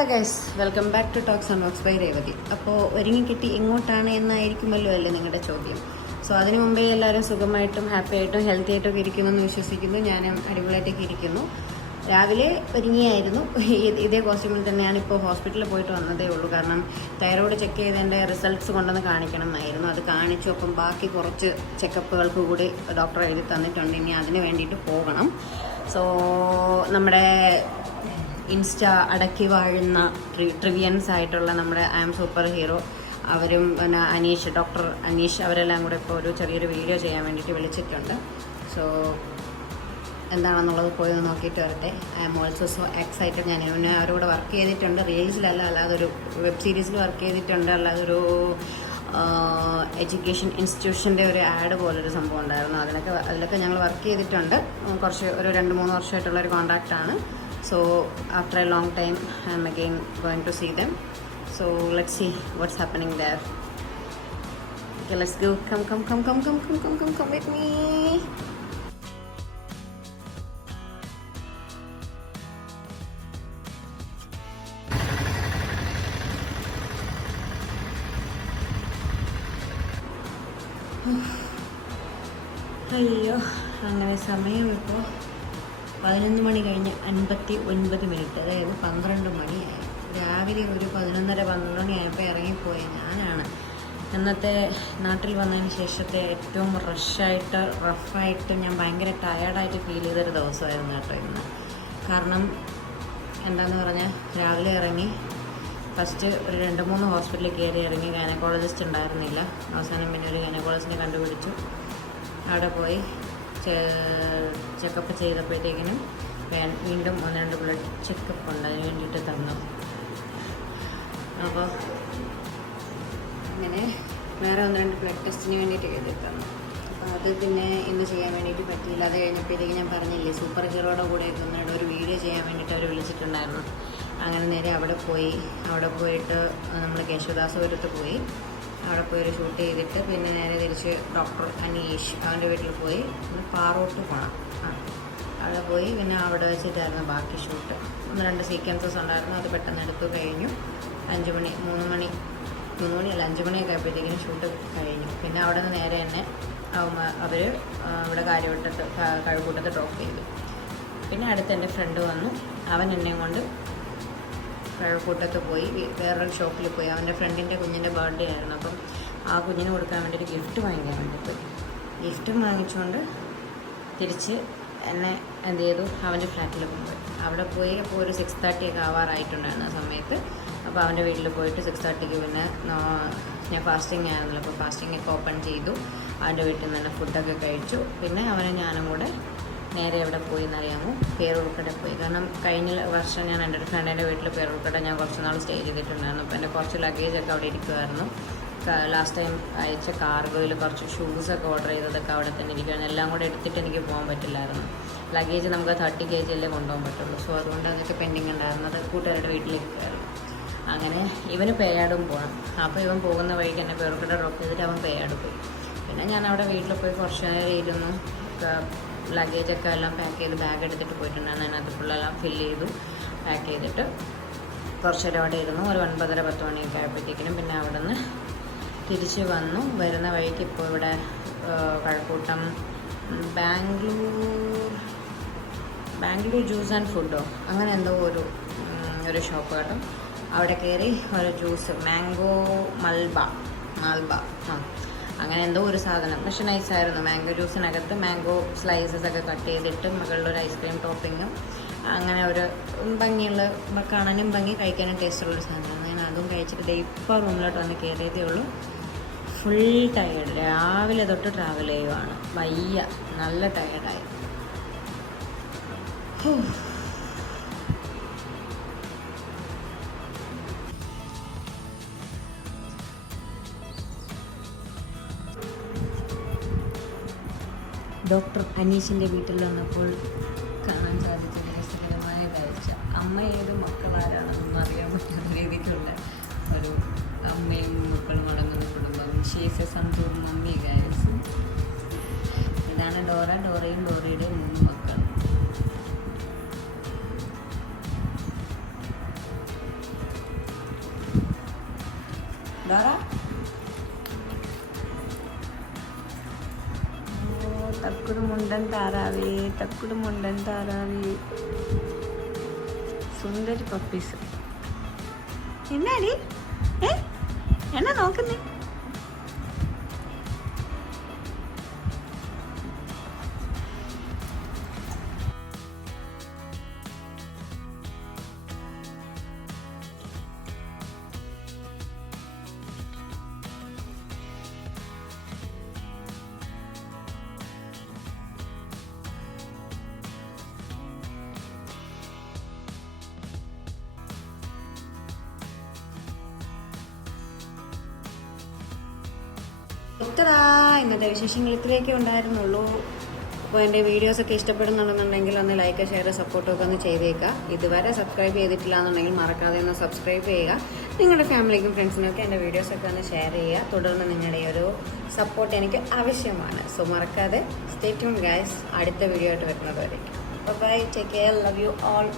Hello guys, welcome back to Talks and Works by Revathi. അപ്പോൾ ഒരുങ്ങിക്കിട്ടി എങ്ങോട്ടാണ് എന്നായിരിക്കുമല്ലോ അല്ലേ നിങ്ങളുടെ ചോദ്യം. സോ അതിനു മുമ്പേ എല്ലാവരും സുഖമായിട്ടും ഹാപ്പി ആയിട്ടും ഹെൽത്തി ആയിട്ടും ഒക്കെ ഇരിക്കുന്നു എന്ന് വിശ്വസിക്കുന്നു. ഞാനും അടിപൊളിയായിട്ടൊക്കെ ഇരിക്കുന്നു. രാവിലെ ഒരുങ്ങിയായിരുന്നു. ഇതേ കോസ്റ്റ്യൂമിൽ തന്നെയാണ് ഇപ്പോൾ ഹോസ്പിറ്റലിൽ പോയിട്ട് വന്നതേ ഉള്ളൂ. കാരണം തൈറോയ്ഡ് ചെക്ക് ചെയ്തതിൻ്റെ റിസൾട്ട്സ് കൊണ്ടുവന്ന് കാണിക്കണം എന്നായിരുന്നു. അത് കാണിച്ചു. അപ്പം ബാക്കി കുറച്ച് ചെക്കപ്പുകൾക്ക് കൂടി ഡോക്ടർ എഴുതി തന്നിട്ടുണ്ട്. ഇനി അതിന് വേണ്ടിയിട്ട് പോകണം. സോ നമ്മുടെ ഇൻസ്റ്റ അടക്കി വാഴുന്ന ട്രിവിയൻസ് ആയിട്ടുള്ള നമ്മുടെ ഐ ആം സൂപ്പർ ഹീറോ അവരും പിന്നെ അനീഷ്, ഡോക്ടർ അനീഷ്, അവരെല്ലാം കൂടെ ഇപ്പോൾ ഒരു ചെറിയൊരു വീഡിയോ ചെയ്യാൻ വേണ്ടിയിട്ട് വിളിച്ചിട്ടുണ്ട്. സോ എന്താണെന്നുള്ളത് പോയി നോക്കിയിട്ട് വരട്ടെ. I am also so excited. ഞാൻ പിന്നെ അവരോട് വർക്ക് ചെയ്തിട്ടുണ്ട്, റീൽസിലല്ല, അല്ലാതൊരു വെബ് സീരീസിൽ വർക്ക് ചെയ്തിട്ടുണ്ട്. അല്ലാതൊരു എഡ്യൂക്കേഷൻ ഇൻസ്റ്റിറ്റ്യൂഷൻ്റെ ഒരു ആഡ് പോലൊരു സംഭവം ഉണ്ടായിരുന്നു. അതിലൊക്കെ ഞങ്ങൾ വർക്ക് ചെയ്തിട്ടുണ്ട്. ഒരു 2-3 വർഷമായിട്ടുള്ളൊരു കോൺട്രാക്റ്റാണ്. So after a long time I am again going to see them. So let's see what's happening there. Okay, let's go. Come with me. അയ്യോ, അങ്ങനെ സമയം ഇപ്പോൾ 11 മണി കഴിഞ്ഞ് 59 മിനിറ്റ്, അതായത് 12 മണിയായി. രാവിലെ ഒരു 11:30-12 മണിയായപ്പോൾ ഇറങ്ങിപ്പോയി ഞാനാണ്. ഇന്നത്തെ നാട്ടിൽ വന്നതിന് ശേഷത്തെ ഏറ്റവും റഫായിട്ട് ഞാൻ ഭയങ്കര ടയേർഡായിട്ട് ഫീൽ ചെയ്തൊരു ദിവസമായിരുന്നു കേട്ടോ ഇന്ന്. കാരണം എന്താണെന്ന് പറഞ്ഞാൽ രാവിലെ ഇറങ്ങി ഫസ്റ്റ് ഒരു 2-3 ഹോസ്പിറ്റലിൽ കയറി ഇറങ്ങി. ഗൈനക്കോളജിസ്റ്റ് ഉണ്ടായിരുന്നില്ല. അവസാനം പിന്നെ ഒരു ഗൈനക്കോളജിസ്റ്റിനെ കണ്ടുപിടിച്ചു. അവിടെ പോയി ചെക്കപ്പ് ചെയ്തപ്പോഴത്തേക്കിനും വീണ്ടും 1-2 ബ്ലഡ് ചെക്കപ്പ് ഉണ്ട്, അതിന് വേണ്ടിയിട്ട് തന്നു. അപ്പോൾ അങ്ങനെ വേറെ 1-2 ബ്ലഡ് ടെസ്റ്റിന് വേണ്ടിയിട്ട് എഴുതി തന്നു. അപ്പോൾ അത് പിന്നെ ഇന്ന് ചെയ്യാൻ വേണ്ടിയിട്ട് പറ്റിയില്ല. അത് കഴിഞ്ഞപ്പോഴത്തേക്ക് ഞാൻ പറഞ്ഞില്ലേ, സൂപ്പർ ഹീറോയുടെ കൂടെയൊക്കെ ഒന്നിട്ട് ഒരു വീഡിയോ ചെയ്യാൻ വേണ്ടിയിട്ട് അവർ വിളിച്ചിട്ടുണ്ടായിരുന്നു. അങ്ങനെ നേരെ അവിടെ പോയിട്ട് നമ്മൾ കേശവദാസപുരത്ത് പോയി. അവിടെ പോയി ഒരു ഷൂട്ട് ചെയ്തിട്ട് പിന്നെ നേരെ തിരിച്ച് ഡോക്ടർ അനീഷ് അവൻ്റെ വീട്ടിൽ പോയി പിന്നെ പാറോട്ട് പോകണം. അവിടെ പോയി പിന്നെ അവിടെ വെച്ചിട്ടായിരുന്നു ബാക്കി ഷൂട്ട്. 1-2 സീക്വൻസസ് ഉണ്ടായിരുന്നു. അത് പെട്ടെന്ന് എടുത്തു കഴിഞ്ഞു. 5 മണിയല്ല 5 മണിയൊക്കെ ആയപ്പോഴത്തേക്കിനും ഷൂട്ട് കഴിഞ്ഞു. പിന്നെ അവിടെ നിന്ന് നേരെ തന്നെ അവർ ഇവിടെ കഴക്കൂട്ടത്ത് ഡ്രോപ്പ് ചെയ്തു. പിന്നെ അടുത്ത് എൻ്റെ ഫ്രണ്ട് വന്നു. അവൻ എന്നെയും കൊണ്ട് കഴക്കൂട്ടത്ത് പോയി വേറൊരു ഷോപ്പിൽ പോയി. അവൻ്റെ ഫ്രണ്ടിൻ്റെ കുഞ്ഞിൻ്റെ ബർത്ത്ഡേ ആയിരുന്നു. അപ്പം ആ കുഞ്ഞിന് കൊടുക്കാൻ വേണ്ടിയിട്ട് ഗിഫ്റ്റ് വാങ്ങിക്കാൻ വേണ്ടി പോയി. ഗിഫ്റ്റും വാങ്ങിച്ചുകൊണ്ട് തിരിച്ച് എന്നെ എന്ത് ചെയ്തു, അവൻ്റെ ഫ്ലാറ്റിൽ കൊണ്ടുപോയി. അവിടെ പോയി അപ്പോൾ ഒരു 6:30 ഒക്കെ ആവാറായിട്ടുണ്ടായിരുന്നു ആ സമയത്ത്. അപ്പോൾ അവൻ്റെ വീട്ടിൽ പോയിട്ട് 6:30 പിന്നെ ഞാൻ ഫാസ്റ്റിംഗ് ആയിരുന്നല്ലോ. അപ്പോൾ ഫാസ്റ്റിംഗ് ഒക്കെ ഓപ്പൺ ചെയ്തു. അവൻ്റെ വീട്ടിൽ നിന്ന് തന്നെ ഫുഡൊക്കെ കഴിച്ചു. പിന്നെ അവനെ ഞാനും കൂടെ നേരെ എവിടെ പോയി എന്നറിയാമോ, പേരൂർക്കട പോയി. കാരണം കഴിഞ്ഞ വർഷം ഞാൻ എൻ്റെ ഒരു ഫ്രണ്ടിൻ്റെ വീട്ടിൽ പേരൂർക്കട ഞാൻ കുറച്ച് നാൾ സ്റ്റേ ചെയ്തിട്ടുണ്ടായിരുന്നു. അപ്പോൾ എൻ്റെ കുറച്ച് ലഗേജൊക്കെ അവിടെ ഇരിക്കുമായിരുന്നു. ലാസ്റ്റ് ടൈം അയച്ച കാർഗോയിൽ കുറച്ച് ഷൂസൊക്കെ ഓർഡർ ചെയ്തതൊക്കെ അവിടെ തന്നെ ഇരിക്കുകയാണ്. എല്ലാം കൂടെ എടുത്തിട്ട് എനിക്ക് പോകാൻ പറ്റില്ലായിരുന്നു. ലഗേജ് നമുക്ക് 30 kg അല്ലേ കൊണ്ടുപോകാൻ പറ്റുള്ളൂ. സോ അതുകൊണ്ട് അതൊക്കെ പെൻഡിങ് ഉണ്ടായിരുന്നു. അത് കൂട്ടുകാരുടെ വീട്ടിലേക്ക് കയറി. അങ്ങനെ ഇവന് പേയാടും പോകണം. അപ്പോൾ ഇവൻ പോകുന്ന വഴിക്ക് എന്നെ പേരൂർക്കട ഡ്രോപ്പ് ചെയ്തിട്ട് അവൻ പേയാട് പോയി. പിന്നെ ഞാൻ അവിടെ വീട്ടിൽ പോയി കുറച്ച് നേരം ഇരുന്നു. ലഗേജൊക്കെ എല്ലാം പാക്ക് ചെയ്ത് ബാഗ് എടുത്തിട്ട് പോയിട്ടുണ്ടായിരുന്നു. അതിനകത്ത് ഫുള്ളെല്ലാം ഫില്ല് ചെയ്തു പാക്ക് ചെയ്തിട്ട് കുറച്ച് നേരം അവിടെ ഇരുന്നു. ഒരു 9:30-10 മണിയൊക്കെ ആയപ്പോഴത്തേക്കിനും പിന്നെ അവിടെ നിന്ന് തിരിച്ച് വന്നു. വരുന്ന വഴിക്ക് ഇപ്പോൾ ഇവിടെ കഴക്കൂട്ടം ബാംഗ്ലൂർ ജ്യൂസ് ആൻഡ് ഫുഡോ അങ്ങനെ എന്തോ ഒരു ഷോപ്പ് കേട്ടോ. അവിടെ കയറി ഒരു ജ്യൂസ് മാംഗോ മാൽബ അങ്ങനെ എന്തോ ഒരു സാധനം, പക്ഷെ നൈസായിരുന്നു. മാംഗോ ജ്യൂസിനകത്ത് മാംഗോ സ്ലൈസസ് ഒക്കെ കട്ട് ചെയ്തിട്ട് മുകളിലൊരു ഐസ്ക്രീം ടോപ്പിങ്ങും അങ്ങനെ ഒരു ഭംഗിയുള്ള, കാണാനും ഭംഗി, കഴിക്കാനും ടേസ്റ്റുള്ളൊരു സാധനമാണ്. ഞാൻ അതും കഴിച്ചിട്ട് ഇപ്പോൾ റൂമിലോട്ട് വന്ന് കയറിയതേ ഉള്ളൂ. Full tired. രാവിലെ തൊട്ട് ട്രാവൽ ചെയ്യുവാണ്. വയ്യ, നല്ല ടയേർഡായി. ഡോക്ടർ അനീഷിൻ്റെ വീട്ടിൽ വന്നപ്പോൾ കാണാൻ സാധിച്ചത് രസകരമായ കാഴ്ച. അമ്മ ഏത് മക്കളാരാണെന്നൊന്നും അറിയാൻ പറ്റാത്ത രീതിക്കുള്ള ഒരു അമ്മയും മക്കളും അടങ്ങുന്ന കുടുംബം. She's A santoor mummy guys. ഇതാണ് ഡോറയും ഡോറയുടെ 3 മക്കൾ. ഡോറ തക്കുടു മുണ്ടൻ താറാവേ, തക്കുടു മുണ്ടൻ താറാവേ. സുന്ദരി പപ്പീസ്. എന്നാടി എന്നാ നോക്കുന്നേ? ഇന്നത്തെ വിശേഷങ്ങൾ ഇത്രയൊക്കെ ഉണ്ടായിരുന്നുള്ളൂ. അപ്പോൾ എൻ്റെ വീഡിയോസൊക്കെ ഇഷ്ടപ്പെടുന്നുണ്ടെന്നുണ്ടെങ്കിൽ ഒന്ന് ലൈക്ക്, ഷെയർ, സപ്പോർട്ടൊക്കെ ഒന്ന് ചെയ്തേക്കുക. ഇതുവരെ സബ്സ്ക്രൈബ് ചെയ്തിട്ടില്ല എന്നുണ്ടെങ്കിൽ മറക്കാതെ ഒന്ന് സബ്സ്ക്രൈബ് ചെയ്യുക. നിങ്ങളുടെ ഫാമിലിക്കും ഫ്രണ്ട്സിനൊക്കെ എൻ്റെ വീഡിയോസൊക്കെ ഒന്ന് ഷെയർ ചെയ്യുക. തുടർന്ന് നിങ്ങളുടെ ഒരു സപ്പോർട്ട് എനിക്ക് ആവശ്യമാണ്. സോ മറക്കാതെ സ്റ്റേ ട്യൂൺ ഗൈസ്. അടുത്ത വീഡിയോ ആയിട്ട് വരുന്നത് വരേക്കും. Bye, take care, love you all.